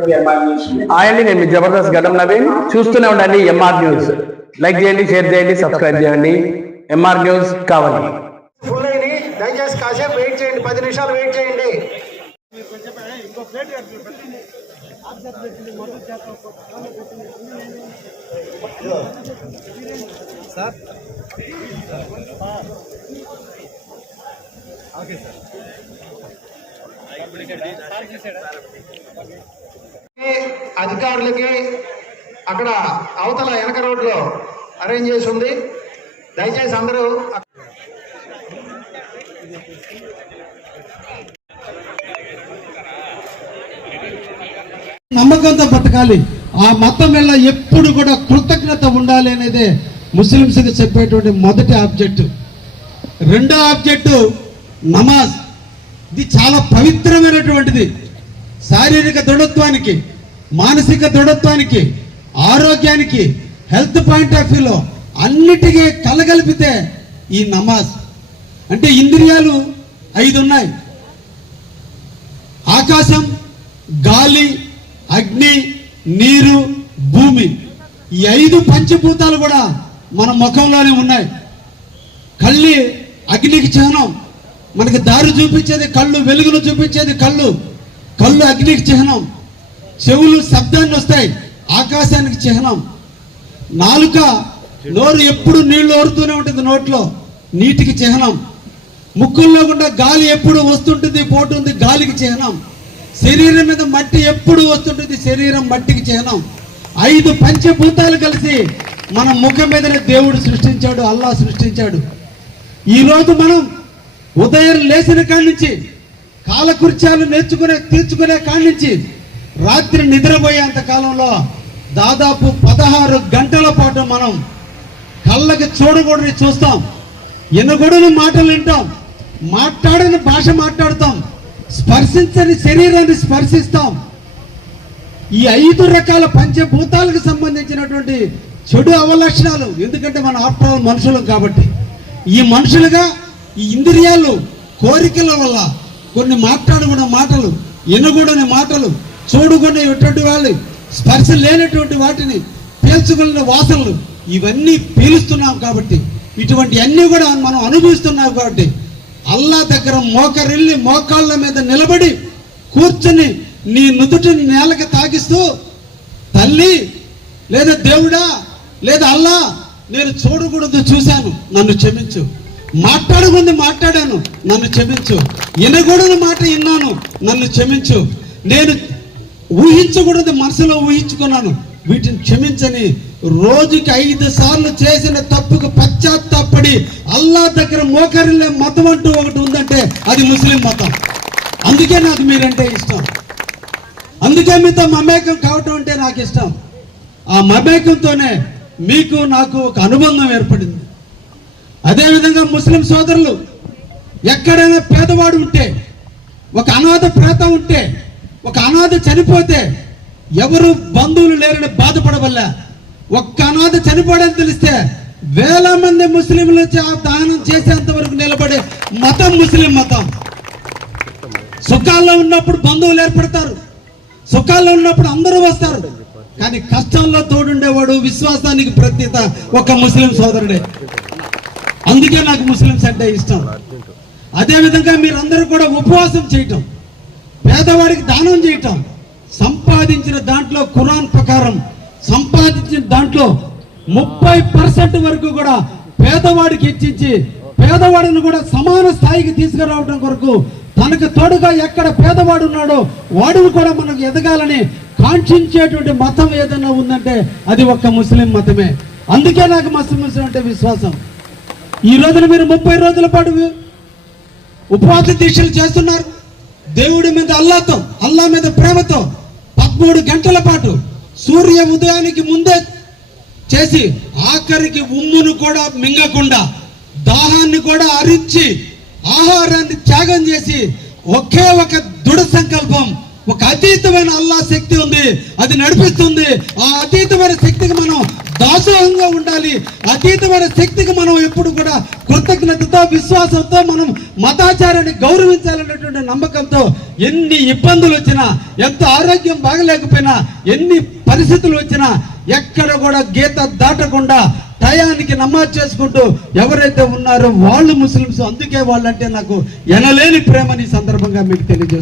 అండి, నేను మీ జబర్దస్త్ గడ్డం నవీన్. చూస్తూనే ఉండండి ఎంఆర్ న్యూస్. లైక్ చేయండి, షేర్ చేయండి, సబ్స్క్రైబ్ చేయండి. ఎంఆర్ న్యూస్ కావాలి. దయచేసి కాసేపు వెయిట్ చేయండి, 10 నిమిషాలు వెయిట్ చేయండి. Sir okay sir. అధికారులకి అక్కడ అవతల వెనక రోడ్లో అరేంజ్ చేసి ఉంది. దయచేసి అందరూ నమ్మకంతో బతకాలి. ఆ మతం వల్ల ఎప్పుడు కూడా కృతజ్ఞత ఉండాలి అనేదే ముస్లింస్కి చెప్పేటువంటి మొదటి ఆబ్జెక్ట్. రెండో ఆబ్జెక్టు నమాజ్. ఇది చాలా పవిత్రమైనటువంటిది. శారీరక దృఢత్వానికి, మానసిక దృఢత్వానికి, ఆరోగ్యానికి, హెల్త్ పాయింట్ ఆఫ్ వ్యూలో అన్నిటికీ కలగలిపితే ఈ నమాజ్. అంటే ఇంద్రియాలు 5 ఉన్నాయి: ఆకాశం, గాలి, అగ్ని, నీరు, భూమి. ఈ 5 పంచభూతాలు కూడా మన ముఖంలోనే ఉన్నాయి. కళ్ళు అగ్నికి చిహ్నం, మనకి దారి చూపించేది కళ్ళు, వెలుగును చూపించేది కళ్ళు, కళ్ళు అగ్నికి చిహ్నం. చెవులు శబ్దాన్ని వస్తాయి, ఆకాశానికి చిహ్నం. నాలుక, నోరు ఎప్పుడు నీళ్లు ఓరుతూనే ఉంటుంది, నోట్లో నీటికి చిహ్నం. ముక్కుల్లో కూడా గాలి ఎప్పుడు వస్తుంటుంది, పోతుంది, గాలికి చిహ్నం. శరీరం మీద మట్టి ఎప్పుడు వస్తుంటుంది, శరీరం మట్టికి చిహ్నం. 5 పంచభూతాలు కలిసి మన ముఖం మీదనే దేవుడు సృష్టించాడు, అల్లా సృష్టించాడు. ఈరోజు మనం ఉదయం లేచిన కాడి నుంచి, కాలకృత్యాలు తీర్చుకునే కాడి నుంచి రాత్రి నిద్రపోయేంత కాలంలో దాదాపు 16 గంటల పాటు మనం కళ్ళకి చూడకూడని చూస్తాం, వినకూడని మాటలు వింటాం, మాట్లాడని భాష మాట్లాడతాం, స్పర్శించని శరీరాన్ని స్పర్శిస్తాం. ఈ 5 రకాల పంచభూతాలకు సంబంధించినటువంటి చెడు అవలక్షణాలు. ఎందుకంటే మనం ఆఫ్టర్ ఆల్ మనుషులం కాబట్టి, ఈ మనుషులుగా ఈ ఇంద్రియాలు కోరికల వల్ల కొన్ని మాట్లాడకూడని మాటలు, వినకూడని మాటలు, చూడకూడనటువంటి వాళ్ళు, స్పర్శ లేనటువంటి వాటిని, పీల్చుకున్న వాసనలు, ఇవన్నీ పీలుస్తున్నాం కాబట్టి, ఇటువంటి అన్నీ కూడా మనం అనుభవిస్తున్నాం కాబట్టి, అల్లా దగ్గర మోకరిల్లి మోకాళ్ళ మీద నిలబడి కూర్చుని నీ నుదుటిని నేలకి తాకిస్తూ, తల్లి లేదా దేవుడా లేదా అల్లా, నేను చూడకూడదు చూశాను, నన్ను క్షమించు. మాట్లాడకూడదు మాట్లాడాను, నన్ను క్షమించు. వినకూడని మాట విన్నాను, నన్ను క్షమించు. నేను ఊహించకూడదు మనసులో ఊహించుకున్నాను, వీటిని క్షమించని రోజుకి 5 సార్లు చేసిన తప్పుకు పశ్చాత్తాపడి అల్లా దగ్గర మోకరిల్లే మతం అంటూ ఒకటి ఉందంటే అది ముస్లిం మతం. అందుకే నాకు మీరంటే ఇష్టం, అందుకే మీతో మమేకం కావటం అంటే నాకు ఇష్టం. ఆ మమేకంతోనే మీకు నాకు ఒక అనుబంధం ఏర్పడింది. అదేవిధంగా ముస్లిం సోదరులు, ఎక్కడైనా పేదవాడు ఉంటే, ఒక అనాథ ప్రేత ఉంటే, ఒక అనాథ చనిపోతే, ఎవరు బంధువులు లేరని బాధపడవల్ల, ఒక్క అనాథ చనిపోవడానికి తెలిస్తే వేల మంది ముస్లింలు దానం చేసేంత వరకు నిలబడే మతం ముస్లిం మతం. సుఖాల్లో ఉన్నప్పుడు బంధువులు ఏర్పడతారు, సుఖాల్లో ఉన్నప్పుడు అందరూ వస్తారు, కానీ కష్టంలో తోడుండేవాడు, విశ్వాసానికి ప్రతీత ఒక ముస్లిం సోదరుడే. అందుకే నాకు ముస్లింస్ అంటే ఇష్టం. అదేవిధంగా మీరందరూ కూడా ఉపవాసం చేయటం, పేదవాడికి దానం చేయటం, సంపాదించిన దాంట్లో ఖురాన్ ప్రకారం సంపాదించిన దాంట్లో 30% వరకు కూడా పేదవాడికి ఇచ్చించి, పేదవాడిని కూడా సమాన స్థాయికి తీసుకురావడం కొరకు, తనకు తోడుగా ఎక్కడ పేదవాడు ఉన్నాడో వాడిని కూడా మనకు ఎదగాలని కాంక్షించేటువంటి మతం ఏదైనా ఉందంటే అది ఒక్క ముస్లిం మతమే. అందుకే నాకు ముస్లిం అంటే విశ్వాసం. ఈ రోజున మీరు 30 రోజుల పాటు ఉపవాస దీక్షలు చేస్తున్నారు. దేవుడి మీద అల్లా మీద ప్రేమతో 13 గంటల పాటు సూర్య ఉదయానికి ముందే చేసి, ఆఖరికి ఉమ్మును కూడా మింగకుండా, దాహాన్ని కూడా అరించి, ఆహారాన్ని త్యాగం చేసి, ఒకే ఒక దృఢ సంకల్పం, ఒక అతీతమైన అల్లా శక్తి ఉంది, అది నడిపిస్తుంది. ఆ అతీతమైన శక్తికి మనం దాసోహంగా ఉండాలి. అతీతమైన శక్తికి మనం ఎప్పుడు కూడా కృతజ్ఞతతో, విశ్వాసంతో మనం మతాచారాన్ని గౌరవించాలనేటువంటి నమ్మకంతో ఎన్ని ఇబ్బందులు వచ్చినా, ఎంత ఆరోగ్యం బాగలేకపోయినా, ఎన్ని పరిస్థితులు వచ్చినా ఎక్కడ కూడా గీత దాటకుండా టయానికి నమాజ్ చేసుకుంటూ ఎవరైతే ఉన్నారో వాళ్ళు ముస్లిమ్స్. అందుకే వాళ్ళంటే నాకు ఎనలేని ప్రేమని సందర్భంగా మీకు తెలియజేస్తాను.